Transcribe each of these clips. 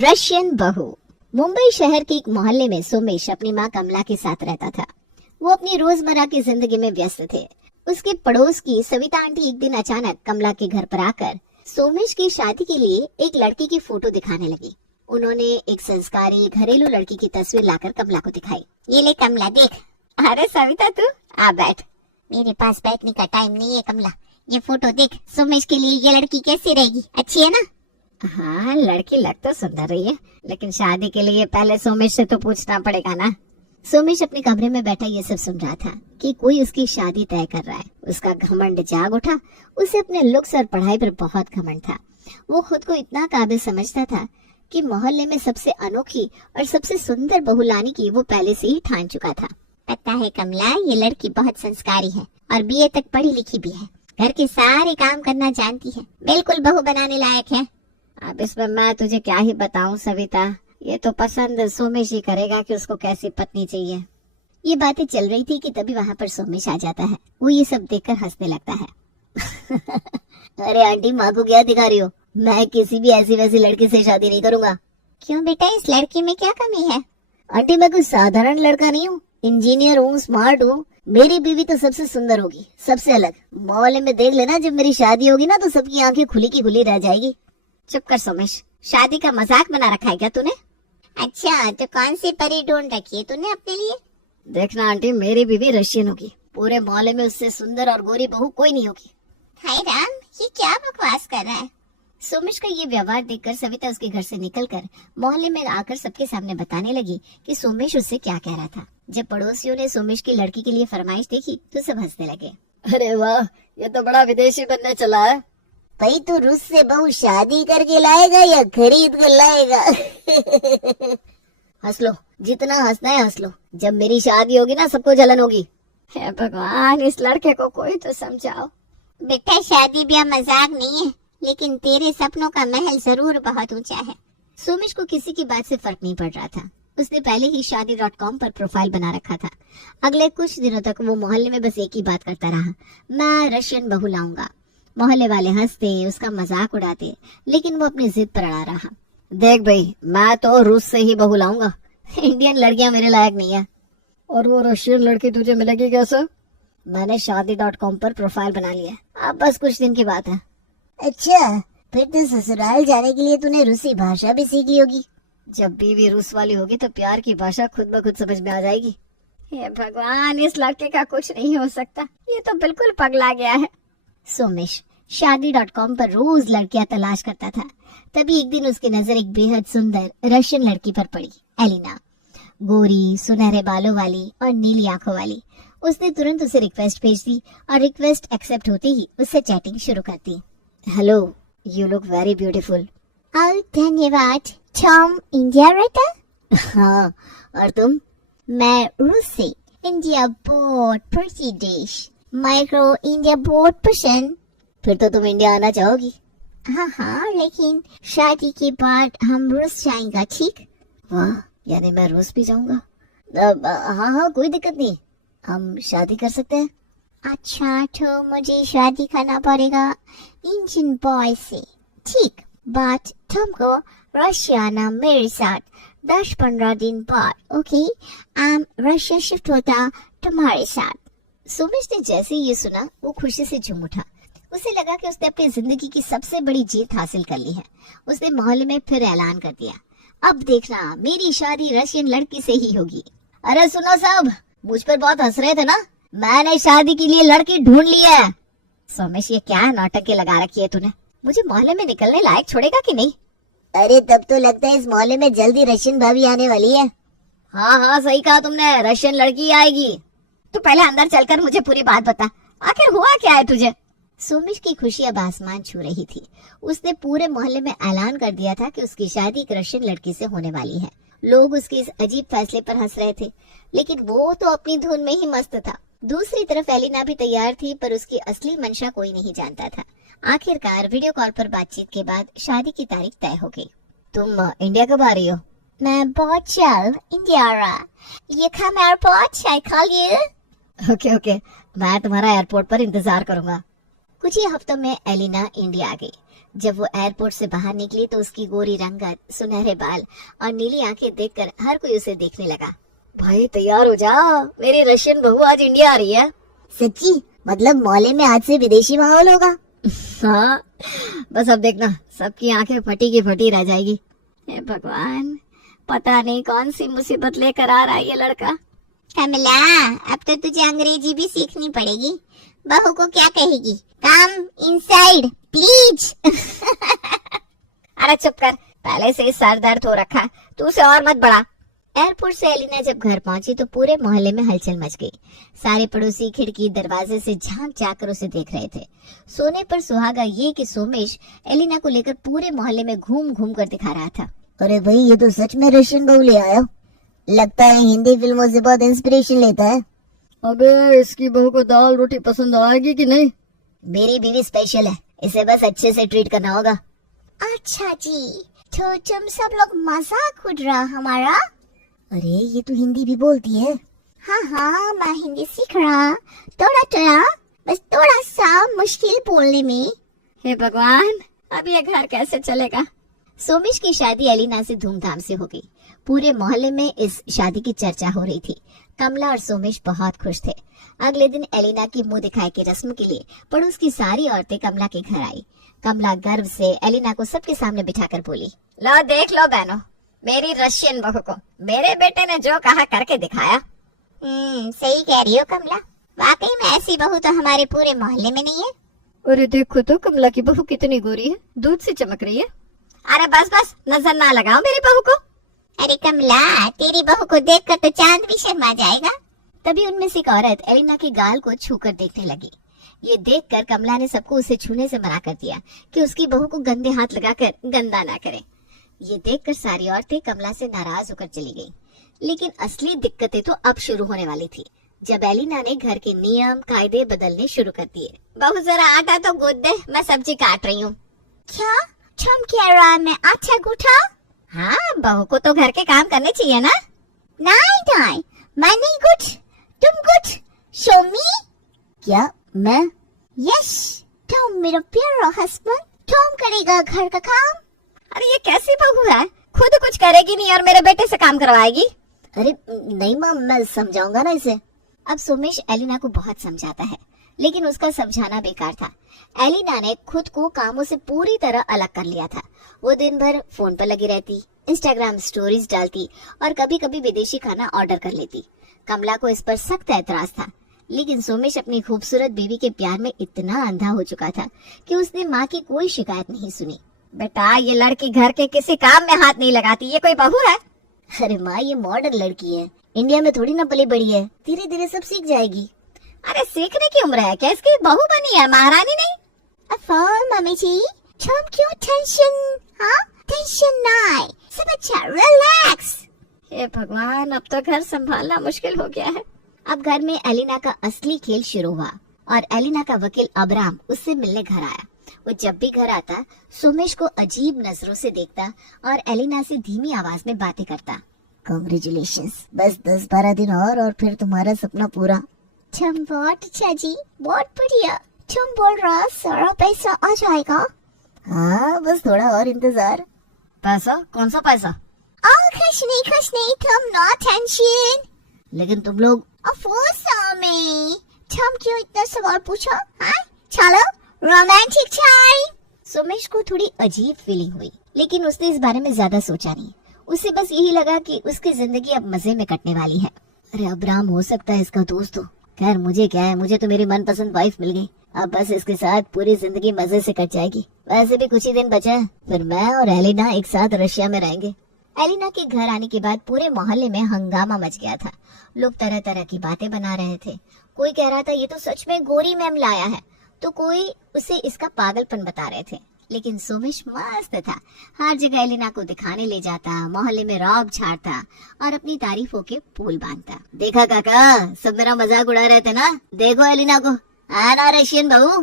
Russian बहू। मुंबई शहर के एक मोहल्ले में सोमेश अपनी माँ कमला के साथ रहता था। वो अपनी रोजमर्रा की जिंदगी में व्यस्त थे। उसके पड़ोस की सविता आंटी एक दिन अचानक कमला के घर पर आकर सोमेश की शादी के लिए एक लड़की की फोटो दिखाने लगी। उन्होंने एक संस्कारी घरेलू लड़की की तस्वीर लाकर कमला को दिखाई। ये ले कमला देख। अरे सविता तू आ बैठ। मेरे पास बैठने का टाइम नहीं है कमला, ये फोटो देख। सोमेश के लिए ये लड़की कैसी रहेगी, अच्छी है ना? हाँ लड़की लग तो सुंदर रही है, लेकिन शादी के लिए पहले सोमेश से तो पूछना पड़ेगा ना। सोमेश अपने कमरे में बैठा ये सब सुन रहा था कि कोई उसकी शादी तय कर रहा है। उसका घमंड जाग उठा। उसे अपने लुक्स और पढ़ाई पर बहुत घमंड था। वो खुद को इतना काबिल समझता था कि मोहल्ले में सबसे अनोखी और सबसे सुंदर बहू लाने की वो पहले से ही ठान चुका था। पता है कमला, ये लड़की बहुत संस्कारी है और बीए तक पढ़ी लिखी भी है। घर के सारे काम करना जानती है, बिल्कुल बहू बनाने लायक है। अब इसमें मैं तुझे क्या ही बताऊं सविता, ये तो पसंद सोमेश ही करेगा कि उसको कैसी पत्नी चाहिए। ये बातें चल रही थी कि तभी वहाँ पर सोमेश आ जाता है। वो ये सब देखकर हंसने लगता है। अरे आंटी, माँ को क्या दिखा रही हो? मैं किसी भी ऐसी वैसी लड़की से शादी नहीं करूंगा। क्यों बेटा, इस लड़की में क्या कमी है? आंटी मैं कोई साधारण लड़का नहीं हूँ, इंजीनियर हूँ, स्मार्ट हूँ। मेरी बीवी तो सबसे सुंदर होगी, सबसे अलग। मोहल्ले में देख लेना, जब मेरी शादी होगी ना तो सबकी आंखें खुली की खुली रह जाएगी। चुप कर सोमेश, शादी का मजाक बना रखा है क्या तूने? अच्छा, तो कौन सी परी ढूंढ रखी है तूने अपने लिए? देखना आंटी, मेरी बीवी रशियन होगी। पूरे मोहल्ले में उससे सुंदर और गोरी बहू कोई नहीं होगी। हाय राम, ये क्या बकवास कर रहा है? सोमेश का ये व्यवहार देखकर सविता उसके घर से निकलकर मोहल्ले में आकर सबके सामने बताने लगी कि सोमेश उससे क्या कह रहा था। जब पड़ोसियों ने सोमेश की लड़की के लिए फरमाइश देखी तो सब हंसने लगे। अरे वाह, ये तो बड़ा विदेशी बनने चला है। भाई तू रूस से बहू शादी करके लाएगा या खरीद कर लाएगा? हंस लो, जितना हंसना है हंस लो। जब मेरी शादी होगी ना सबको जलन होगी। हे भगवान, इस लड़के को कोई तो समझाओ। बेटा शादी ब्याह मजाक नहीं है, लेकिन तेरे सपनों का महल जरूर बहुत ऊंचा है। सोमेश को किसी की बात से फर्क नहीं पड़ रहा था। उसने पहले ही शादी.com पर प्रोफाइल बना रखा था। अगले कुछ दिनों तक वो मोहल्ले में बस एक ही बात करता रहा, मैं रशियन बहू लाऊंगा। मोहल्ले वाले हंसते, उसका मजाक उड़ाते, लेकिन वो अपनी जिद पर अड़ा रहा। देख भाई, मैं तो रूस से ही बहू लाऊंगा। इंडियन लड़कियां मेरे लायक नहीं है। और वो रशियन लड़की तुझे मिलेगी कैसे? मैंने शादी.com पर प्रोफाइल बना लिया, अब बस कुछ दिन की बात है। अच्छा, फिर तो ससुराल जाने के लिए तूने रूसी भाषा भी सीख ली होगी। जब बीवी रूस वाली होगी तो प्यार की भाषा खुद ब खुद समझ में आ जाएगी। हे भगवान, इस लड़के का कुछ नहीं हो सकता, ये तो बिल्कुल पगला गया है। सोमेश शादी.com पर रोज लड़कियां तलाश करता था। तभी एक दिन उसकी नजर एक बेहद सुंदर रशियन लड़की पर पड़ी, एलिना। गोरी, सुनहरे बालों वाली और नीली आंखों वाली। उसने तुरंत उसे रिक्वेस्ट भेज दी और रिक्वेस्ट एक्सेप्ट होते ही उससे चैटिंग शुरू कर दी। Hello, you look very beautiful. धन्यवाद। तुम इंडिया रहता? हाँ, और तुम? मैं रूस से। इंडिया बहुत प्रिटी देश, माइक्रो इंडिया बहुत पसंद। फिर तो तुम इंडिया आना चाहोगी? हाँ, लेकिन शादी के बाद हम रूस जाएंगे, ठीक? वाह, यानी मैं रूस भी जाऊंगा? हाँ, कोई दिक्कत नहीं, हम शादी कर सकते हैं। अच्छा, तो मुझे शादी करना पड़ेगा इंडियन बॉय से, ठीक? बट तुमको रशिया आना मेरे साथ 10-15 दिन बाद, ओके? रशिया शिफ्ट होता तुम्हारे साथ। सोमेश ने जैसे ये सुना वो खुशी से झूम उठा। उसे लगा कि उसने अपनी जिंदगी की सबसे बड़ी जीत हासिल कर ली है। उसने मोहल्ले में फिर ऐलान कर दिया, अब देखना मेरी शादी रशियन लड़की से ही होगी। अरे सुनो सब, मुझ पर बहुत हंस रहे थे ना? मैंने शादी के लिए लड़की ढूंढ ली है। सोमेश, ये क्या नौटंकी लगा रखी है तूने? मुझे मोहल्ले में निकलने लायक छोड़ेगा कि नहीं? अरे तब तो लगता है इस मोहल्ले में जल्दी रशियन भाभी आने वाली है। हाँ, सही कहा तुमने, रशियन लड़की आएगी। तो पहले अंदर चलकर मुझे पूरी बात बता, आखिर हुआ क्या है तुझे? सोमेश की खुशी अब आसमान छू रही थी। उसने पूरे मोहल्ले में ऐलान कर दिया था कि उसकी शादी एक रशियन लड़की से होने वाली है। लोग उसके इस अजीब फैसले पर हंस रहे थे, लेकिन वो तो अपनी धुन में ही मस्त था। दूसरी तरफ एलिना भी तैयार थी, पर उसकी असली मंशा कोई नहीं जानता था। आखिरकार वीडियो कॉल पर बातचीत के बाद शादी की तारीख तय हो गई। तुम इंडिया कब आ रही हो? मैं बहुत जल्द इंडिया आ रहा। You come airport, I call you. Okay, मैं तुम्हारा एयरपोर्ट पर इंतजार करूंगा। कुछ ही हफ्तों में एलिना इंडिया आ गई। जब वो एयरपोर्ट से बाहर निकली तो उसकी गोरी रंगत, सुनहरे बाल और नीली आंखें देखकर हर कोई उसे देखने लगा। भाई तैयार हो जा, मेरी रशियन बहू आज इंडिया आ रही है। सच्ची? मतलब मोहल्ले में आज से विदेशी माहौल होगा? हाँ, बस अब देखना सबकी आंखें फटी की फटी रह जाएगी। हे भगवान, पता नहीं कौन सी मुसीबत लेकर आ रहा है ये लड़का। कमला, अब तो तुझे अंग्रेजी भी सीखनी पड़ेगी। बहू को क्या कहेगी? Come inside please. अरे चुप कर, पहले से ही सर दर्द हो रखा है, तू उसे और मत बढ़ा। एयरपोर्ट से एलिना जब घर पहुंची तो पूरे मोहल्ले में हलचल मच गई। सारे पड़ोसी खिड़की दरवाजे से झांक झांक कर उसे देख रहे थे। सोने पर सुहागा ये कि सोमेश एलिना को लेकर पूरे मोहल्ले में घूम घूम कर दिखा रहा था। अरे भाई, ये तो सच में रशियन बहू ले आया। लगता है हिंदी फिल्मों से बहुत इंस्पिरेशन लेता है। अबे इसकी बहू को दाल रोटी पसंद आएगी कि नहीं? मेरी बीवी स्पेशल है, इसे बस अच्छे से ट्रीट करना होगा। अच्छा जी, तो तुम सब लोग मजाक उड़ रहा हमारा? अरे ये तो हिंदी भी बोलती है। हाँ हाँ, मैं हिंदी सीख रहा, थोड़ा थोड़ा, बस थोड़ा सा मुश्किल बोलने में। हे भगवान, अब ये घर कैसे चलेगा? सोमेश की शादी एलिना से धूमधाम से हो गई। पूरे मोहल्ले में इस शादी की चर्चा हो रही थी। कमला और सोमेश बहुत खुश थे। अगले दिन एलिना की मुंह दिखाई की रस्म के लिए पड़ोस की सारी औरतें कमला के घर आई। कमला गर्व से एलिना को सबके सामने बिठाकर बोली, लो देख लो बहनों, मेरी रशियन बहू को मेरे बेटे ने जो कहा करके दिखाया। सही कह रही हो कमला, वाकई में ऐसी बहू तो हमारे पूरे मोहल्ले में नहीं है। अरे देखो तो कमला की बहू कितनी गोरी है, दूध से चमक रही है। अरे बस बस, नजर ना लगाओ मेरी बहू को। अरे कमला, तेरी बहू को देखकर तो चांद भी शर्मा जाएगा। तभी उनमें से एक औरत एलिना के गाल को छूकर देखने लगी। ये देखकर कमला ने सबको उसे छूने से मना कर दिया कि उसकी बहू को गंदे हाथ लगाकर गंदा ना करे। ये देखकर सारी औरतें कमला से नाराज होकर चली गईं। लेकिन असली दिक्कतें तो अब शुरू होने वाली थी, जब एलिना ने घर के नियम कायदे बदलने शुरू कर दिए। बहू जरा आटा तो गूंथ दे, मैं सब्जी काट रही हूँ। क्या तुम कह रहा है मैं आटा गूंथा? हाँ, बहू को तो घर के काम करने चाहिए ना। नहीं नहीं, मैं नहीं गूंथ, तुम गूंथ। शो मी। क्या मैं? यस, तुम मेरा प्यारा हस्बैंड, तुम करेगा घर का काम। अरे ये कैसी बहू है, खुद कुछ करेगी नहीं और मेरे बेटे से काम करवाएगी। अरे नहीं माँ, मैं समझाऊंगा ना इसे। अब सोमेश एलिना को बहुत समझाता है, लेकिन उसका समझाना बेकार था। एलिना ने खुद को कामों से पूरी तरह अलग कर लिया था। वो दिन भर फोन पर लगी रहती, इंस्टाग्राम स्टोरीज डालती और कभी कभी विदेशी खाना ऑर्डर कर लेती। कमला को इस पर सख्त ऐतराज था, लेकिन सोमेश अपनी खूबसूरत बीवी के प्यार में इतना अंधा हो चुका था कि उसने माँ की कोई शिकायत नहीं सुनी। बेटा, ये लड़की घर के किसी काम में हाथ नहीं लगाती, ये कोई बहू है? अरे माँ, ये मॉडर्न लड़की है, इंडिया में थोड़ी ना पली बड़ी है, धीरे धीरे सब सीख जाएगी। अरे सीखने की उम्र है क्या इसकी? बहू बनी है, महारानी नहीं। मम्मी जी, तुम क्यों टेंशन? हाँ, टेंशन नहीं, सब अच्छा, रिलैक्स। हे भगवान, अब तो घर संभालना मुश्किल हो गया है। अब घर में एलिना का असली खेल शुरू हुआ और एलिना का वकील अब्राम उससे मिलने घर आया। वो जब भी घर आता सोमेश को अजीब नजरों से देखता और एलिना से धीमी आवाज में बातें करता। कांग्रेचुलेशंस, बस 10-12 दिन और फिर तुम्हारा सपना पूरा। तुम बहुत अच्छा जी, बहुत बढ़िया। तुम बोल रहा सारा पैसा आ जाएगा? हाँ, बस थोड़ा और इंतजार। पैसा? कौन सा पैसा? कुछ नहीं, तुम नो टेंशन। लेकिन तुम लोग अफसोस में, तुम क्यों इतना सवाल पूछा? हाँ, चलो रोमांटिक टाइम। सोमेश को थोड़ी अजीब फीलिंग हुई, लेकिन उसने इस बारे में ज्यादा सोचा नहीं। उसे बस यही लगा कि उसकी जिंदगी अब मजे में कटने वाली है। अरे अब्राम हो सकता है इसका दोस्त हो। खैर मुझे क्या है, मुझे तो मेरी मनपसंद वाइफ मिल गई। अब बस इसके साथ पूरी जिंदगी मजे से कट जाएगी। वैसे भी कुछ ही दिन बचा है, फिर मैं और एलिना एक साथ रशिया में रहेंगे। एलिना के घर आने के बाद पूरे मोहल्ले में हंगामा मच गया था। लोग तरह तरह की बातें बना रहे थे। कोई कह रहा था ये तो सच में गोरी मैम लाया है, तो कोई उसे इसका पागलपन बता रहे थे। लेकिन सोमेश मस्त था, हर जगह एलिना को दिखाने ले जाता, मोहल्ले में रौब झाड़ता और अपनी तारीफों के पुल बांधता। देखा काका, सब मेरा मजाक उड़ा रहे थे ना। देखो एलिना को, आना रशियन बहू।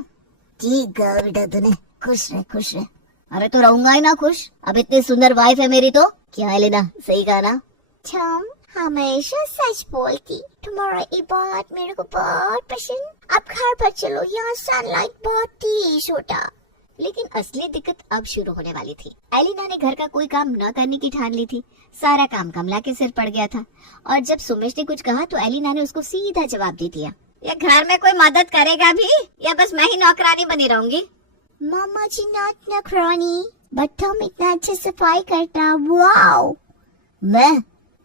ठीक कहा बेटा तूने, खुश रह खुश रह। अरे तो रहूंगा ही ना खुश, अब इतनी सुंदर वाइफ है मेरी तो। क्या एलिना, सही कहा ना? तुम हमेशा सच बोलती, तुम्हारा ये बात मेरे को बहुत पसंद। अब घर पर चलो, यहाँ सनलाइट बहुत तेज होता। लेकिन असली दिक्कत अब शुरू होने वाली थी। एलिना ने घर का कोई काम न करने की ठान ली थी। सारा काम कमला के सिर पड़ गया था और जब सोमेश ने कुछ कहा तो एलिना ने उसको सीधा जवाब दे दिया। ये घर में कोई मदद करेगा भी या बस मैं ही नौकरानी बनी रहूंगी? मामा जी नॉट नौकरानी, बट तुम इतना अच्छे सफाई करता। वाओ। मैं?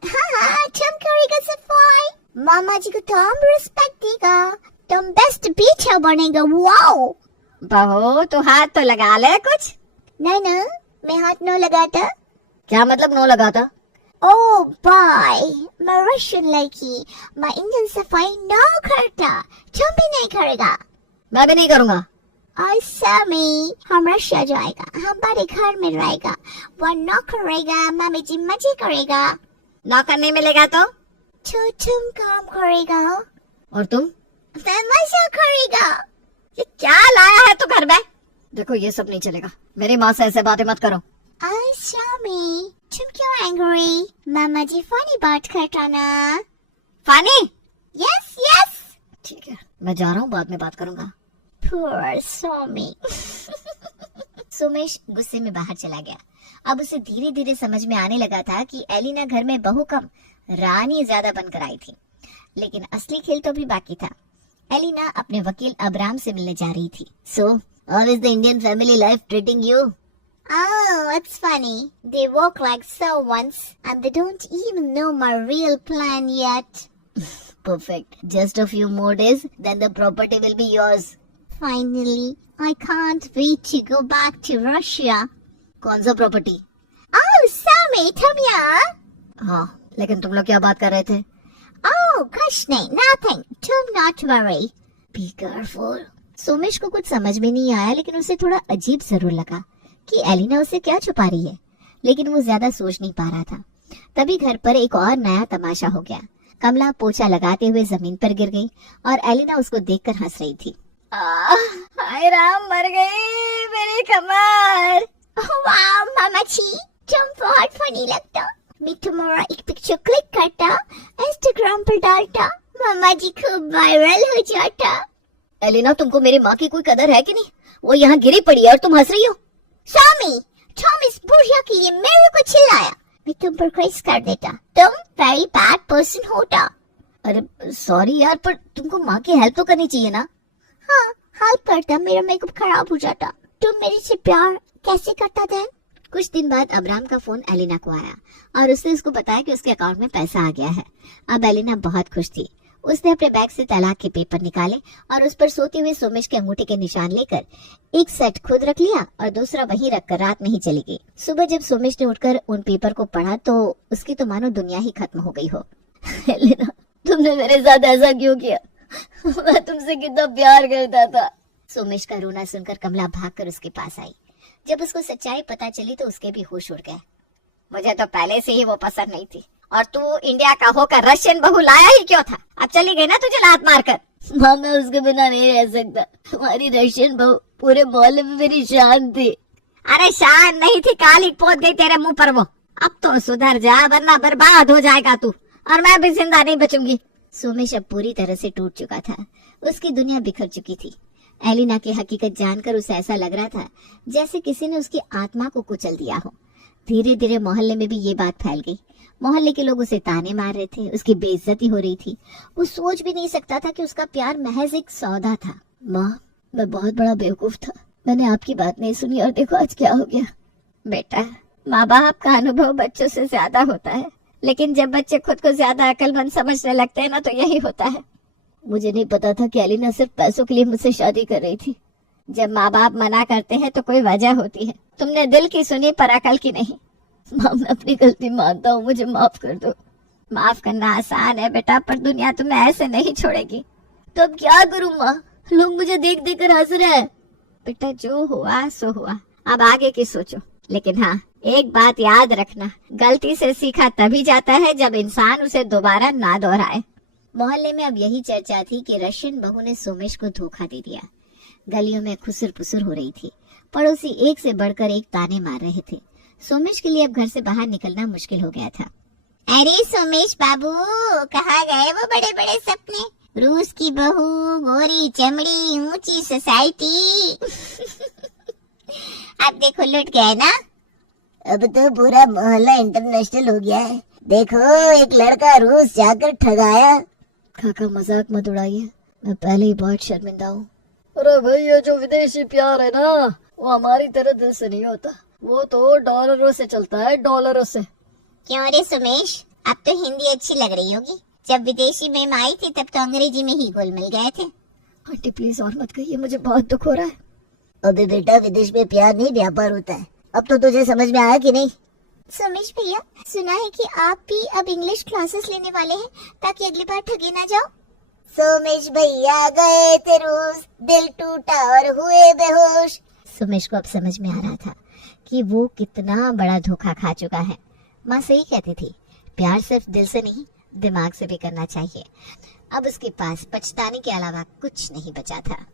हाँ, तुम करेगा सफाई। मामा जी को तुम रिस्पेक्ट देगा, तुम बेस्ट टीचर बनेगा। वाओ। बहू तो हाथ तो लगा ले कुछ। नहीं ना, मैं हाथ न लगाता। क्या मतलब नो लगाता? ओह बाय, मैं रशियन लड़की, मैं इंडियन सफाई न करता, तुम भी नहीं करेगा। मैं भी नहीं करूँगा। ऐसा में हम रशिया जाएगा, हमारे घर में रहेगा, वो न करेगा, मामी जी मजे करेगा। नौकर नहीं मिलेगा तो तुम काम करेगा और तुम? मैं मजा करेगा। ये क्या लाया है तू घर में? देखो ये सब नहीं चलेगा, मेरी माँ से ऐसे बातें मत करो। ऐसा में तुम क्यों एंग्री? मामा जी फनी बात करता ना। फानी? Yes yes. ठीक है, मैं जा रहा हूँ, बाद में बात करूंगा। Poor सोमी। सोमेश गुस्से में बाहर चला गया। अब उसे धीरे धीरे समझ में आने लगा था कि एलिना घर में बहू कम रानी ज्यादा बनकर आई थी, लेकिन असली खेल तो भी बाकी था। एलिना अपने वकील अब्राम से मिलने जा रही थी। So, how is the Indian family life treating you? Oh, it's funny. They walk like servants and they don't even know my real plan yet. Perfect. Just a few more days, then the property will be yours. Finally, I can't wait to go back to Russia. कौन सा property? Oh, Sammy, तुम यहाँ? हाँ, लेकिन तुम लोग क्या बात कर रहे थे? Oh, कुछ नहीं, nothing. तुम not worry. Be careful. Somesh को कुछ समझ में नहीं आया, लेकिन उसे थोड़ा अजीब जरूर लगा कि एलिना उसे क्या छुपा रही है, लेकिन वो ज्यादा सोच नहीं पा रहा था। तभी घर पर एक और नया तमाशा हो गया। कमला पोछा लगाते हुए जमीन पर गिर गई और एलिना उसको देखकर हंस रही थी। हाय राम, मर गई मेरी कमर। वाह मामा जी, तुम बहुत फनी लगता। मैं तुम्हारा एक पिक्चर क्लिक करता, इंस्टाग्राम पर डालता, मामा जी खूब वायरल हो जाता। एलिना, तुमको मेरी माँ की कोई कदर है कि नहीं? वो यहाँ गिरी पड़ी है और तुम हंस रही हो। स्वामी, तुम इस बुढ़िया के लिए मेरे को चिल्लाया, मैं तुम पर क्रेज कर देता, तुम वेरी बैड पर्सन होता। अरे सॉरी यार, पर तुमको माँ की हेल्प तो करनी चाहिए ना। हाँ, हेल्प करता, मेरा मेकअप खराब हो जाता। तुम मेरे से प्यार कैसे करता था? कुछ दिन बाद अब्राम का फोन एलिना को आया और उसने उसको बताया कि उसके अकाउंट में पैसा आ गया है। अब एलिना बहुत खुश थी। उसने अपने बैग से तलाक के पेपर निकाले और उस पर सोते हुए सोमेश के अंगूठे के निशान लेकर एक सेट खुद रख लिया और दूसरा वहीं रखकर रात में ही चली गई। सुबह जब सोमेश ने उठकर उन पेपर को पढ़ा तो उसकी तो मानो दुनिया ही खत्म हो गई हो। एलिना, तुमने मेरे साथ ऐसा क्यों किया? मैं तुमसे कितना प्यार करता था। सोमेश का रोना सुनकर कमला भागकर उसके पास आई। जब उसको सच्चाई पता चली तो उसके भी होश उड़ गए। मुझे तो पहले से ही वो पसंद नहीं थी, और तू इंडिया का होकर रशियन बहू लाया ही क्यों था? अब चली गई ना तुझे लात मारकर। माँ, मैं उसके बिना नहीं रह सकता। तुम्हारी रशियन बहू पूरे मोहल्ले में मेरी शान थी। अरे शान नहीं थी, काली पोत गई तेरे मुंह पर वो। अब तो सुधर जा, वरना बर्बाद हो जाएगा तू, और मैं भी जिंदा नहीं बचूंगी। सोमेश अब पूरी तरह से टूट चुका था। उसकी दुनिया बिखर चुकी थी। एलिना की हकीकत जानकर उसे ऐसा लग रहा था जैसे किसी ने उसकी आत्मा को कुचल दिया हो। धीरे धीरे मोहल्ले में भी ये बात फैल गई। मोहल्ले के लोग उसे ताने मार रहे थे, उसकी बेइज्जती हो रही थी। वो सोच भी नहीं सकता था कि उसका प्यार महज एक सौदा था। माँ, मैं बहुत बड़ा बेवकूफ था, मैंने आपकी बात नहीं सुनी और देखो आज क्या हो गया। बेटा, माँ बाप का अनुभव बच्चों से ज्यादा होता है, लेकिन जब बच्चे खुद को ज्यादा अक्लमंद समझने लगते हैं ना, तो यही होता है। मुझे नहीं पता था कि एलिना सिर्फ पैसों के लिए मुझसे शादी कर रही थी। जब माँ बाप मना करते हैं तो कोई वजह होती है। तुमने दिल की सुनी पर अकल की नहीं। माँ, मैं अपनी गलती मानता हूँ, मुझे माफ कर दो। माफ करना आसान है बेटा, पर दुनिया तुम्हें ऐसे नहीं छोड़ेगी। तो अब क्या करूँ माँ? लोग मुझे देख देख कर हंस रहे हैं। बेटा, जो हुआ सो हुआ, अब आगे की सोचो। लेकिन हाँ, एक बात याद रखना, गलती से सीखा तभी जाता है जब इंसान उसे दोबारा ना दोहराए। मोहल्ले में अब यही चर्चा थी कि रशियन बहू ने सोमेश को धोखा दे दिया। गलियों में खुसर पुसर हो रही थी। पड़ोसी एक से बढ़कर एक ताने मार रहे थे। सोमेश के लिए अब घर से बाहर निकलना मुश्किल हो गया था। अरे सोमेश बाबू, कहाँ गए वो बड़े बड़े सपने? रूस की बहू, गोरी चमड़ी, ऊंची सोसाइटी। अब देखो लुट गए ना। अब तो पूरा मोहल्ला इंटरनेशनल हो गया है। देखो एक लड़का रूस जाकर ठगाया। काका मजाक मत उड़ाइए, मैं पहले ही बहुत शर्मिंदा हूँ। अरे भाई ये जो विदेशी प्यार है ना, वो हमारी तरह दिल से नहीं होता, वो तो डॉलरों से चलता है, डॉलरों से। क्यों रे सुमेश, अब तो हिंदी अच्छी लग रही होगी। जब विदेशी मेम आई थी तब तो अंग्रेजी में ही घुल मिल गए थे। आंटी प्लीज और मत कहिए, मुझे बहुत दुख हो रहा है। अबे बेटा विदेश में प्यार नहीं व्यापार होता है। अब तो तुझे समझ में आया कि नहीं? सुमेश भैया, सुना है कि आप भी अब इंग्लिश क्लासेस लेने वाले हैं ताकि अगली बार ठगे ना जाओ। सोमेश भैया गए थे रूस, दिल टूटा और हुए बेहोश। सुमेश को अब समझ में आ रहा था कि वो कितना बड़ा धोखा खा चुका है। माँ सही कहती थी, प्यार सिर्फ दिल से नहीं दिमाग से भी करना चाहिए। अब उसके पास पछताने के अलावा कुछ नहीं बचा था।